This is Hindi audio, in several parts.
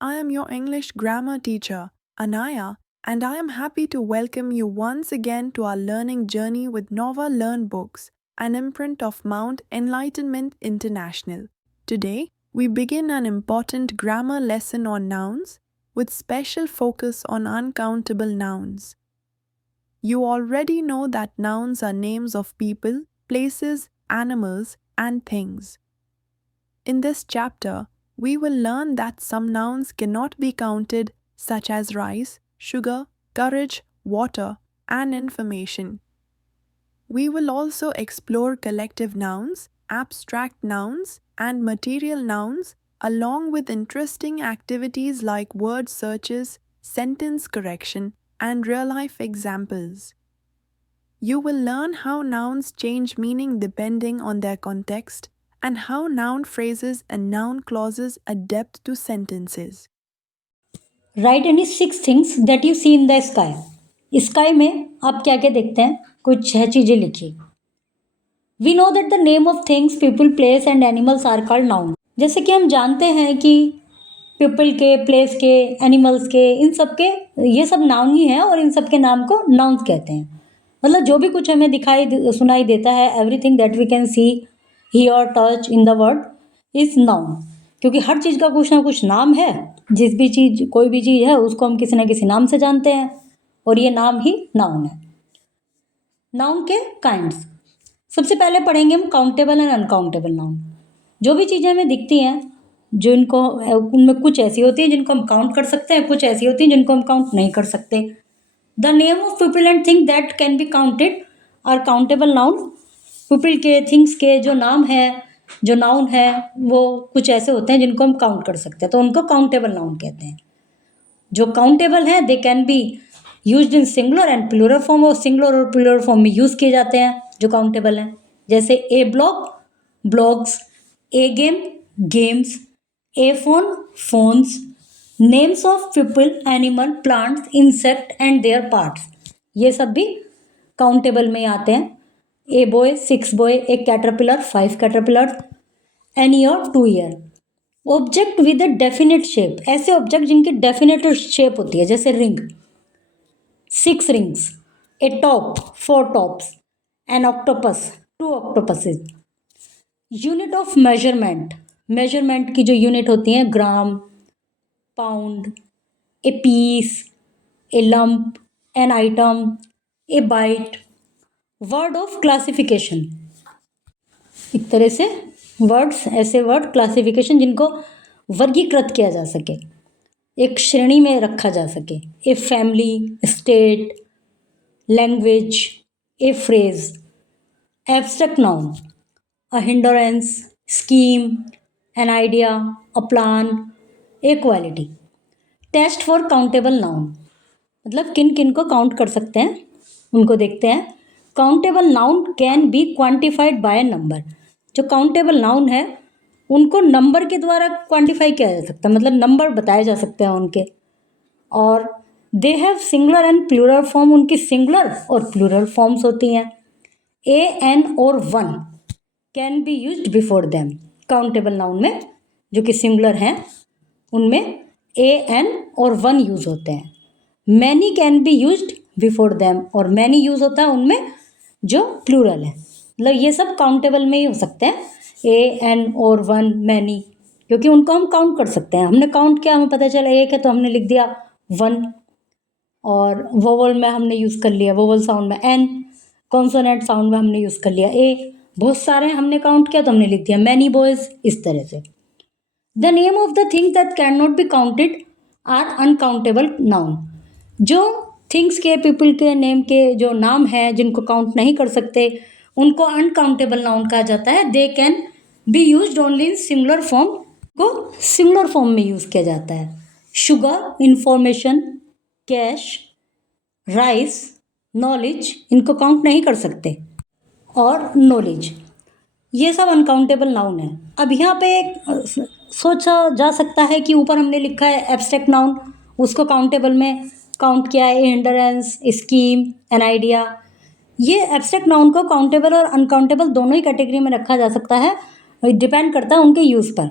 I am your English grammar teacher, Anaya, and I am happy to welcome you once again to our learning journey with Nova Learn Books, an imprint of Mount Enlightenment International. Today, we begin an important grammar lesson on nouns with special focus on uncountable nouns. You already know that nouns are names of people, places, animals, and things. In this chapter, we will learn that some nouns cannot be counted, such as rice, sugar, courage, water, and information. We will also explore collective nouns, abstract nouns, and material nouns, along with interesting activities like word searches, sentence correction, and real life examples. You will learn how nouns change meaning depending on their context and how noun phrases and noun clauses adapt to sentences. Write any 6 things that you see in the sky. Sky में आप क्या क्या देखते हैं? कुछ 6 चीजें लिखिए। We know that the name of things, people, place and animals are called noun. जैसे कि हम जानते हैं कि पीपल के, प्लेस के, एनिमल्स के, इन सब के ये सब नाउन ही हैं और इन सब के नाम को नाउन्स कहते हैं। मतलब जो भी कुछ हमें सुनाई देता है, everything that we can see, hear, touch in the world is noun. क्योंकि हर चीज़ का कुछ ना कुछ नाम है। जिस भी चीज़, कोई भी चीज़ है, उसको हम किसी ना किसी नाम से जानते हैं और ये नाम ही नाउन है। नाउन के काइंड्स, सबसे पहले पढ़ेंगे हम काउंटेबल एंड अनकाउंटेबल नाउन। जो भी चीज़ें हमें दिखती हैं, जो इनको, उनमें कुछ ऐसी होती हैं जिनको हम काउंट कर सकते हैं, कुछ ऐसी होती हैं जिनको हम काउंट नहीं कर सकते। The name of people and thing that can be counted are countable noun. People के, थिंग्स के जो नाम है, जो नाउन है, वो कुछ ऐसे होते हैं जिनको हम काउंट कर सकते हैं, तो उनको काउंटेबल नाउन कहते हैं। जो काउंटेबल है, they can be used in singular and plural form, और सिंगुलर और प्लूरल फॉर्म में यूज किए जाते हैं जो काउंटेबल हैं। जैसे a blog, blogs, a game, games, a phone, phones, names of people, animal, plants, insect and their parts, ये सब भी काउंटेबल में आते हैं। A boy, 6 boy, a caterpillar, 5 caterpillar, an ear, 2 ear. Object with a definite shape, ऐसे ऑब्जेक्ट जिनकी डेफिनेट शेप होती है, जैसे ring, 6 rings, a top, 4 tops, an octopus, 2 octopuses. Unit of measurement, measurement की जो यूनिट होती हैं, gram, pound, a piece, a lump, an item, a bite. Word of classification, एक तरह से वर्ड्स, ऐसे वर्ड क्लासिफिकेशन जिनको वर्गीकृत किया जा सके, एक श्रेणी में रखा जा सके। A family, state, language, a phrase. Abstract noun, a hindrance, scheme, an idea, a plan, a quality. Test for countable noun, मतलब किन किन को काउंट कर सकते हैं उनको देखते हैं। Countable noun can B quantified by number, जो काउंटेबल नाउन है उनको नंबर के द्वारा क्वांटिफाई किया जा सकता है, मतलब नंबर बताए जा सकते हैं उनके। और they have singular and plural form, उनकी सिंगुलर और प्लूरल फॉर्म्स होती हैं। ए, एन और one can be used before them, countable noun में जो कि सिंगुलर हैं उनमें ए, एन और वन यूज होते हैं। Many can be used before them, और मैनी यूज होता है उनमें जो प्लूरल है। मतलब ये सब काउंटेबल में ही हो सकते हैं, ए, एन और वन, मैनी, क्योंकि उनको हम काउंट कर सकते हैं। हमने काउंट किया, हमें पता चला एक है तो हमने लिख दिया 1, और वोवल में हमने यूज़ कर लिया, वोवल साउंड में एन, कॉन्सोनेंट साउंड में हमने यूज़ कर लिया ए। बहुत सारे हमने काउंट किया तो हमने लिख दिया मैनी बॉयज, इस तरह से। The name of the thing that can not be counted are uncountable noun, जो थिंग्स के, पीपल के, नेम के जो नाम हैं जिनको काउंट नहीं कर सकते उनको अनकाउंटेबल नाउन कहा जाता है। They can be used only in singular form, को सिंगुलर फॉर्म में यूज़ किया जाता है। Sugar, information, cash, rice, knowledge, इनको काउंट नहीं कर सकते। और नॉलेज, ये सब अनकाउंटेबल नाउन है। अब यहाँ पे सोचा जा सकता है कि ऊपर हमने लिखा है एब्स्ट्रैक्ट नाउन, उसको काउंटेबल में काउंट किया है, हिंडरेंस, स्कीम, एन आइडिया। ये एब्स्ट्रैक्ट नाउन को काउंटेबल और अनकाउंटेबल दोनों ही कैटेगरी में रखा जा सकता है, डिपेंड करता है उनके यूज़ पर।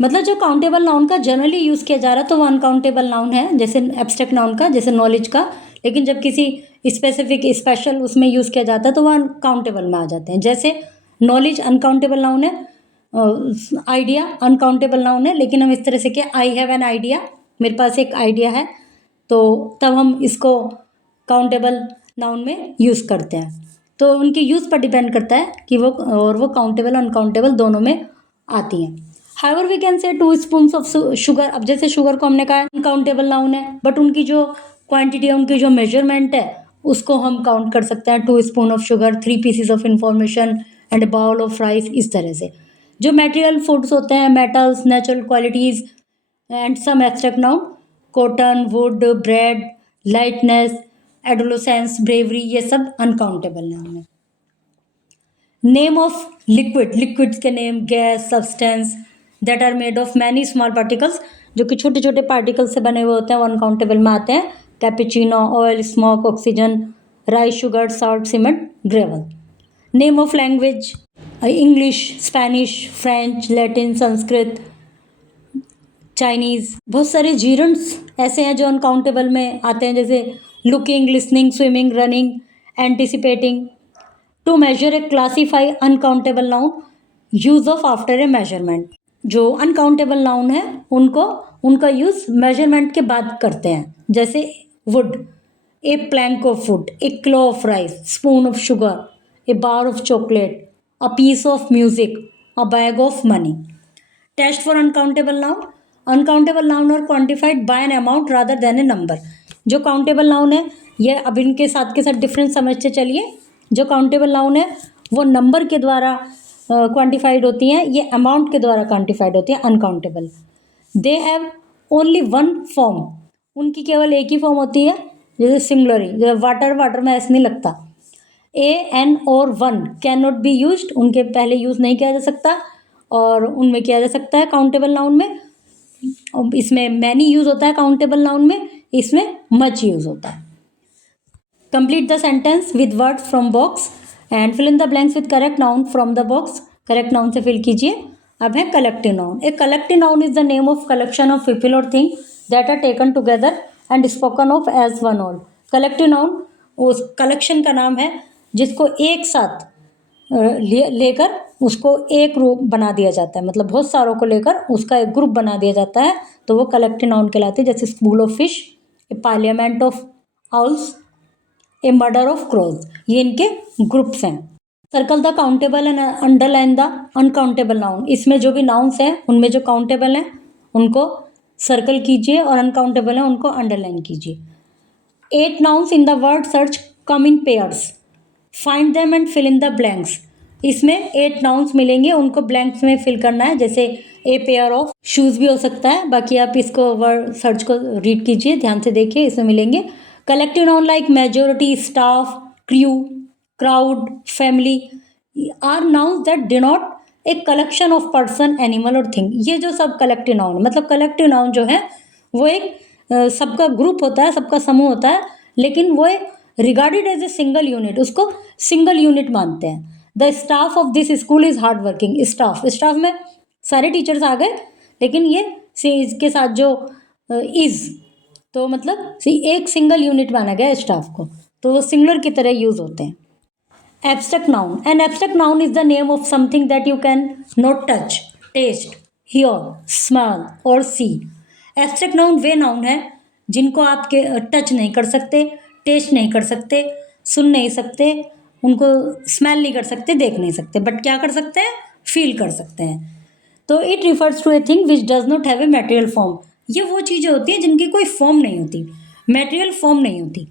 मतलब जो काउंटेबल नाउन का जनरली यूज़ किया जा रहा है तो वो अनकाउंटेबल नाउन है, जैसे एब्स्ट्रैक्ट नाउन का, जैसे नॉलेज का। लेकिन जब किसी स्पेसिफिक स्पेशल उसमें यूज़ किया जाता है तो वो अनकाउंटेबल में आ जाते हैं। जैसे नॉलेज अनकाउंटेबल नाउन है, आइडिया अनकाउंटेबल नाउन है। लेकिन हम इस तरह से कि आई हैव एन आइडिया, मेरे पास एक आइडिया है, तो तब हम इसको काउंटेबल नाउन में यूज़ करते हैं। तो उनके यूज़ पर डिपेंड करता है कि वो काउंटेबल अनकाउंटेबल दोनों में आती हैं। However we can say 2 spoons of sugar. अब जैसे शुगर को हमने कहा अनकाउंटेबल नाउन है, बट उनकी जो क्वांटिटी है, उनकी जो मेजरमेंट है, उसको हम काउंट कर सकते हैं। 2 spoon of sugar, 3 pieces of information and a bowl of rice, इस तरह से। जो मटेरियल फूड्स होते हैं, metals, natural qualities and some abstract noun, cotton, wood, bread, lightness, adolescence, bravery, ये सब अनकाउंटेबल नाउन है। नेम ऑफ लिक्विड, लिक्विड्स के name, gas, substance that are made of many small particles, जो कि छोटे छोटे पार्टिकल्स से बने हुए होते हैं, वो अनकाउंटेबल में आते हैं। Cappuccino, oil, smoke, oxygen, rice, sugar, salt, cement, gravel. Name of language, English, Spanish, French, Latin, Sanskrit, Chinese. बहुत सारे जीरंट्स ऐसे हैं जो अनकाउंटेबल में आते हैं, जैसे looking, listening, swimming, running, anticipating. To measure a classify uncountable noun, use of after a measurement. जो अनकाउंटेबल नाउन है उनको उनका यूज मेजरमेंट के बाद करते हैं, जैसे wood, a plank of wood, a kilo of rice, spoon of sugar, a bar of chocolate, a piece of music, a bag of money. Test for uncountable noun, uncountable noun are quantified by an amount rather than a number. जो काउंटेबल नाउन है, ये अब इनके साथ के साथ डिफरेंस समझते चलिए। जो काउंटेबल नाउन है वो नंबर के द्वारा क्वांटिफाइड होती हैं, ये अमाउंट के द्वारा क्वांटिफाइड होती हैं uncountable. They have only one form, उनकी केवल एक ही फॉर्म होती है, जैसे सिंगुलरी, जैसे वाटर, वाटर में ऐसे नहीं लगता। ए, एन और one can not be used, उनके पहले यूज़ नहीं किया जा सकता, और उनमें किया जा सकता है काउंटेबल नाउन में। इसमें मैनी यूज़ होता है काउंटेबल नाउन में, इसमें मच यूज़ होता है। Complete the sentence with words from box and fill in the blanks with correct noun from the box. Correct noun से फिल कीजिए। अब है collective noun. A collective noun is the name of collection of people और thing that are taken together and spoken of as one all. Collective noun उस कलेक्शन का नाम है जिसको एक साथ लेकर उसको एक रूप बना दिया जाता है, मतलब बहुत सारों को लेकर उसका एक ग्रुप बना दिया जाता है, तो वो कलेक्टिव नाउन कहलाते हैं। जैसे school of fish, a parliament of owls, a murder of crows, ये इनके ग्रुप्स हैं। Circle the countable and underline the uncountable noun. इसमें जो भी नाउन्स हैं उनमें जो काउंटेबल हैं उनको सर्कल कीजिए और अनकाउंटेबल हैं उनको अंडरलाइन कीजिए। 8 nouns in the word search come in pairs. Find them and fill in the blanks. इसमें 8 nouns मिलेंगे, उनको blanks में fill करना है। जैसे a pair of shoes भी हो सकता है। बाकी आप इसको word search को read कीजिए, ध्यान से देखिए, इसमें मिलेंगे। Collective noun like majority, staff, crew, crowd, family are nouns that denote a collection of person, animal और thing. ये जो सब collective noun है, मतलब collective noun जो है वो एक सबका ग्रुप होता है, सबका समूह होता है, लेकिन वो regarded as a single unit, उसको सिंगल यूनिट मानते हैं। The staff of this school is hard working. Staff में सारे टीचर्स आ गए, लेकिन ये इसके साथ जो इज, तो मतलब एक सिंगल यूनिट माना गया स्टाफ को, तो वो सिंगुलर की तरह यूज होते हैं। Abstract noun, an abstract noun is the name of something that you can not touch, taste, hear, smell और सी। एब्स्ट्रैक्ट नाउन वे नाउन है जिनको आप टच नहीं कर सकते, टेस्ट नहीं कर सकते, सुन नहीं सकते, उनको स्मेल नहीं कर सकते, देख नहीं सकते, बट क्या कर सकते हैं, फील कर सकते हैं। तो it refers to a thing which does not have a material form. ये वो चीज़ें होती हैं जिनकी कोई फॉर्म नहीं होती, मटेरियल फॉर्म नहीं होती,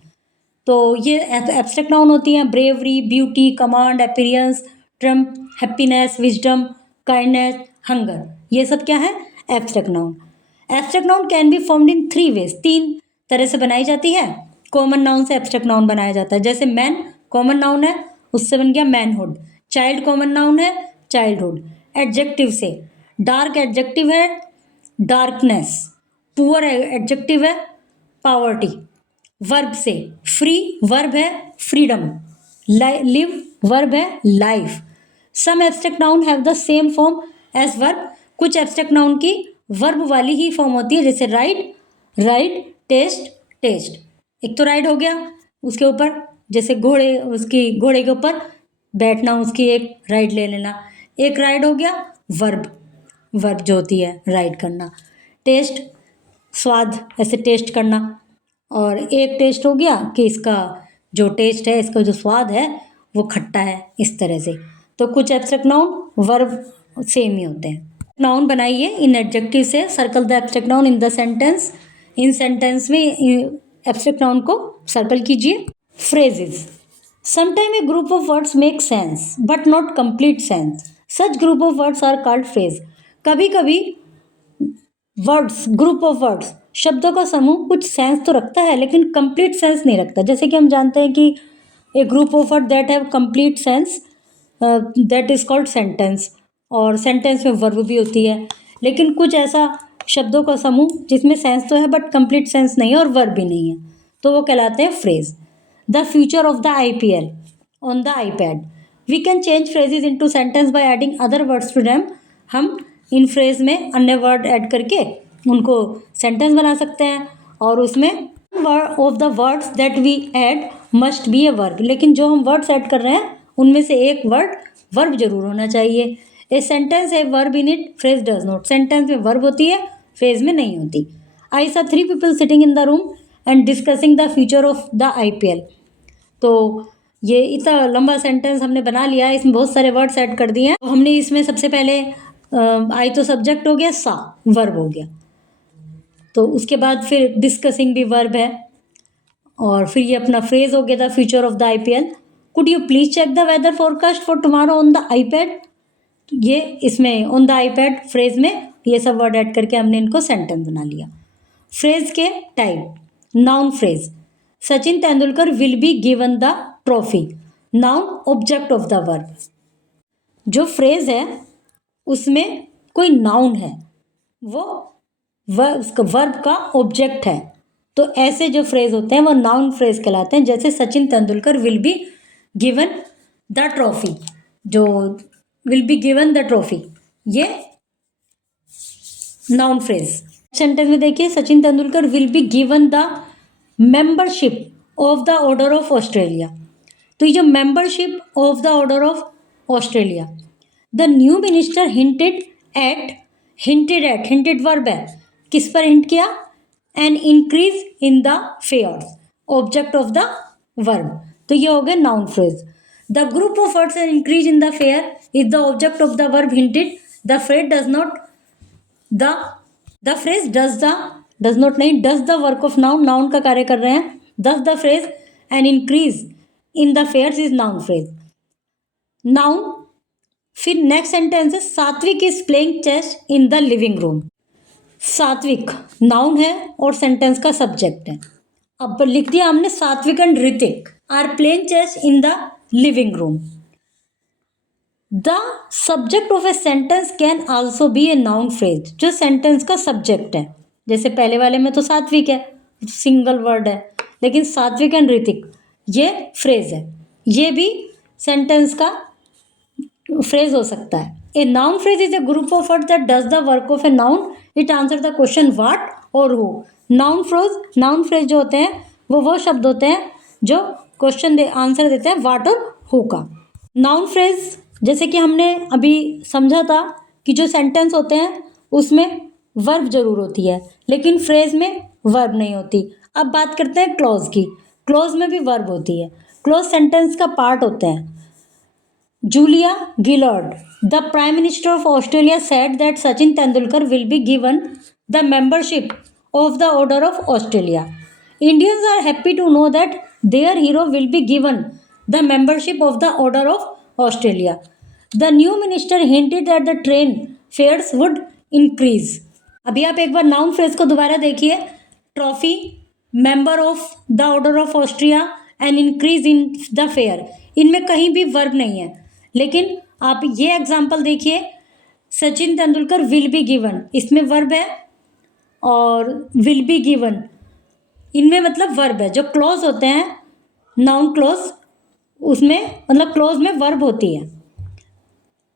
तो ये एब्स्ट्रैक्ट नाउन होती हैं। Bravery, beauty, command, appearance, trump, happiness, wisdom, kindness, hunger, ये सब क्या है, abstract noun. Abstract noun can be formed in 3 ways, 3 तरह से बनाई जाती है। कॉमन नाउन से एब्स्ट्रैक्ट नाउन बनाया जाता है, जैसे मैन कॉमन नाउन है, उससे बन गया मैनहुड। चाइल्ड कॉमन नाउन है, चाइल्डहुड। एडजेक्टिव से डार्क एडजेक्टिव है, डार्कनेस। पुअर एडजेक्टिव है, पावर्टी। वर्ब से फ्री वर्ब है, फ्रीडम। लिव वर्ब है, life. Some abstract noun have the same form as verb, कुछ एब्स्ट्रैक्ट नाउन की वर्ब वाली ही फॉर्म होती है, जैसे राइड, राइड, टेस्ट, टेस्ट। एक तो राइड हो गया, उसके ऊपर जैसे घोड़े, उसकी घोड़े के ऊपर बैठना, उसकी एक राइड ले लेना। एक राइड हो गया वर्ब, वर्ब जो होती है राइड करना। टेस्ट, स्वाद, ऐसे टेस्ट करना। और एक टेस्ट हो गया कि इसका जो टेस्ट है, इसका जो स्वाद है वो खट्टा है, इस तरह से। तो कुछ एब्स्ट्रैक्ट नाउन वर्ब सेम ही होते हैं। नाउन बनाइए इन एडजेक्टिव से, circle the abstract noun in the sentence. इन सेंटेंस में एब्स्ट्रैक्ट नाउन को सर्कल कीजिए। Phrases, sometime a group of words make sense but not complete sense, such group of words are called phrase. कभी कभी वर्ड्स, ग्रुप ऑफ वर्ड्स, शब्दों का समूह कुछ सेंस तो रखता है लेकिन कंप्लीट सेंस नहीं रखता। जैसे कि हम जानते हैं कि a group of word that have complete sense that is called sentence, और सेंटेंस में वर्ब भी होती है। लेकिन कुछ ऐसा शब्दों का समूह जिसमें सेंस तो है बट कंप्लीट सेंस नहीं है और वर्ब भी नहीं है, तो वो कहलाते हैं phrase. The future of the IPL on the iPad, we can change phrases into sentence by adding other words to them. हम इन फ्रेज में अन्य वर्ड ऐड करके उनको सेंटेंस बना सकते हैं, और उसमें of the words that we add must be a verb. लेकिन जो हम वर्ड्स ऐड कर रहे हैं उनमें से एक वर्ड वर्ब जरूर होना चाहिए। A sentence a verb in it, phrase does not. Sentence में वर्ब होती है, फ्रेज में नहीं होती। आई सा 3 people sitting in the room and discussing the future of the IPL। तो ये इतना लंबा सेंटेंस हमने बना लिया है, इसमें बहुत सारे वर्ड्स ऐड कर दिए हैं। तो हमने इसमें सबसे पहले आई तो सब्जेक्ट हो गया, सा वर्ब हो गया, तो उसके बाद फिर डिस्कसिंग भी वर्ब है, और फिर ये अपना फ्रेज हो गया the future of the IPL। Could you please check the weather forecast for tomorrow on the iPad। ये इसमें ऑन द iPad फ्रेज में ये सब वर्ड ऐड करके हमने इनको सेंटेंस बना लिया। फ्रेज के type, noun phrase, Sachin Tendulkar will be given the trophy, noun object of the verb. जो फ्रेज है उसमें कोई नाउन है, वो उसका वर्ब का ऑब्जेक्ट है, तो ऐसे जो फ्रेज होते हैं वो नाउन फ्रेज कहलाते हैं। जैसे Sachin Tendulkar will be given the trophy, जो will be given the trophy ये नाउन फ्रेज। सेंटेंस में देखिए, Sachin Tendulkar will be given the membership of the Order of Australia. तो ये जो membership of the Order of Australia, the new minister hinted at, hinted verb है, किस पर हिंट किया, an increase in the fares, object of the verb. तो ये हो गया noun phrase. The group of words an increase in the fare is the object of the verb hinted. The phrase does not, the phrase does not नहीं, does the work of noun, noun का कार्य कर रहे हैं। Thus the phrase an increase in the fares is noun phrase. Noun. फिर नेक्स्ट सेंटेंस है, Satvik is playing chess in the living room. Satvik noun है और सेंटेंस का सब्जेक्ट है। अब लिख दिया हमने, Satvik and Hrithik are playing chess in the living room. The subject of a sentence can also be a noun phrase, जो सेंटेंस का सब्जेक्ट है। जैसे पहले वाले में तो सात्विक है, सिंगल वर्ड है, लेकिन सात्विक एंड ऋतिक ये फ्रेज है, ये भी सेंटेंस का फ्रेज हो सकता है। ए noun phrase is a group of word that does the work of a noun, it answer the question what और हु। नाउन फ्रेज जो होते हैं वो शब्द होते हैं जो क्वेश्चन आंसर देते हैं व्हाट और हु का। नाउन फ्रेज जैसे कि हमने अभी समझा था कि जो सेंटेंस होते हैं उसमें वर्ब जरूर होती है, लेकिन फ्रेज में वर्ब नहीं होती। अब बात करते हैं क्लॉज की। क्लॉज में भी वर्ब होती है, क्लॉज सेंटेंस का पार्ट होते हैं। Julia Gillard, the Prime Minister of Australia, said that Sachin Tendulkar will be given the membership of the Order of Australia. Indians are happy to know that their hero will be given the membership of the Order of Australia. The new minister hinted that the train fares would increase. अभी आप एक बार नाउन फ्रेज को दोबारा देखिए, trophy, member of the Order of Austria and increase in the fair, इनमें कहीं भी वर्ब नहीं है। लेकिन आप ये एग्जाम्पल देखिए, Sachin Tendulkar will be given, इसमें वर्ब है, और विल बी गिवन इनमें मतलब वर्ब है। जो क्लॉज होते हैं नाउन क्लॉज, उसमें मतलब क्लॉज में वर्ब होती है।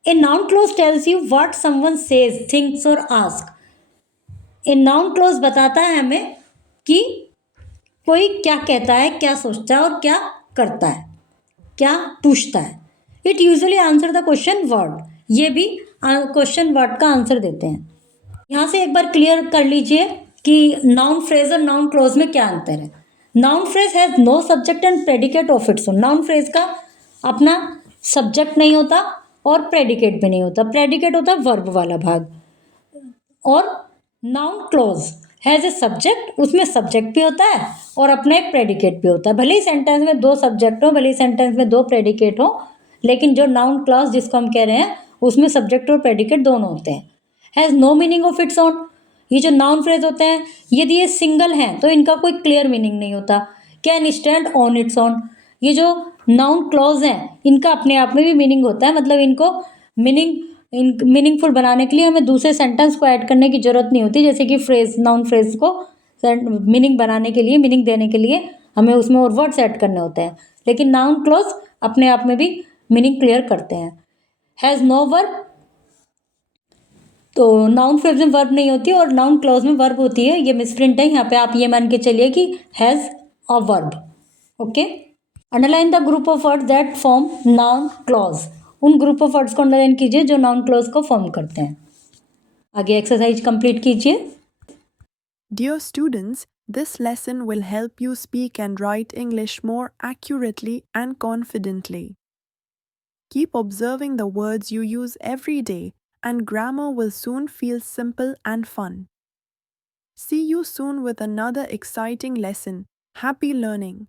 A noun clause tells you what someone says, thinks or asks. A noun clause बताता है हमें कि कोई क्या कहता है, क्या सोचता है और क्या करता है, क्या पूछता है. It usually answer the question word. ये भी क्वेश्चन वर्ड का आंसर देते हैं. यहाँ से एक बार क्लियर कर लीजिए कि नाउन फ्रेज और नाउन क्लोज में क्या अंतर है. Noun phrase has no subject and predicate of its own. Noun phrase का अपना सब्जेक्ट नहीं होता और प्रेडिकेट भी नहीं होता. प्रेडिकेट होता है वर्ब वाला भाग. और noun close has a subject, उसमें सब्जेक्ट भी होता है और अपना एक प्रेडिकेट भी होता है. भले ही सेंटेंस में दो सब्जेक्ट हो, भले ही सेंटेंस में दो प्रेडिकेट हो, लेकिन जो नाउन क्लॉज जिसको हम कह रहे हैं उसमें सब्जेक्ट और प्रेडिकेट दोनों होते हैं. Has no meaning of its own. ये जो नाउन फ्रेज होते हैं, यदि ये सिंगल हैं तो इनका कोई क्लियर मीनिंग नहीं होता. Can stand on it's own. ये जो नाउन क्लॉज हैं इनका अपने आप में भी मीनिंग होता है. मतलब इनको मीनिंगफुल बनाने के लिए हमें दूसरे सेंटेंस को ऐड करने की जरूरत नहीं होती. जैसे कि फ्रेज, नाउन फ्रेज को मीनिंग बनाने के लिए, मीनिंग देने के लिए हमें उसमें और वर्ड्स ऐड करने होते हैं. लेकिन नाउन क्लॉज अपने आप में भी मीनिंग क्लियर करते हैं. Has no verb. तो नाउन फ्रेज में वर्ब नहीं होती और नाउन क्लॉज में वर्ब होती है. ये मिसप्रिंट है. यहाँ पे आप ये मान के चलिए कि has a verb. Okay. Underline the group of words that form noun clause. उन ग्रुप ऑफ वर्ड्स को अंडरलाइन कीजिए जो नाउन क्लॉज को फॉर्म करते हैं. आगे एक्सरसाइज कंप्लीट कीजिए. Dear students, this lesson will help you speak and write English more accurately and confidently. Keep observing the words you use every day, and grammar will soon feel simple and fun. See you soon with another exciting lesson. Happy learning!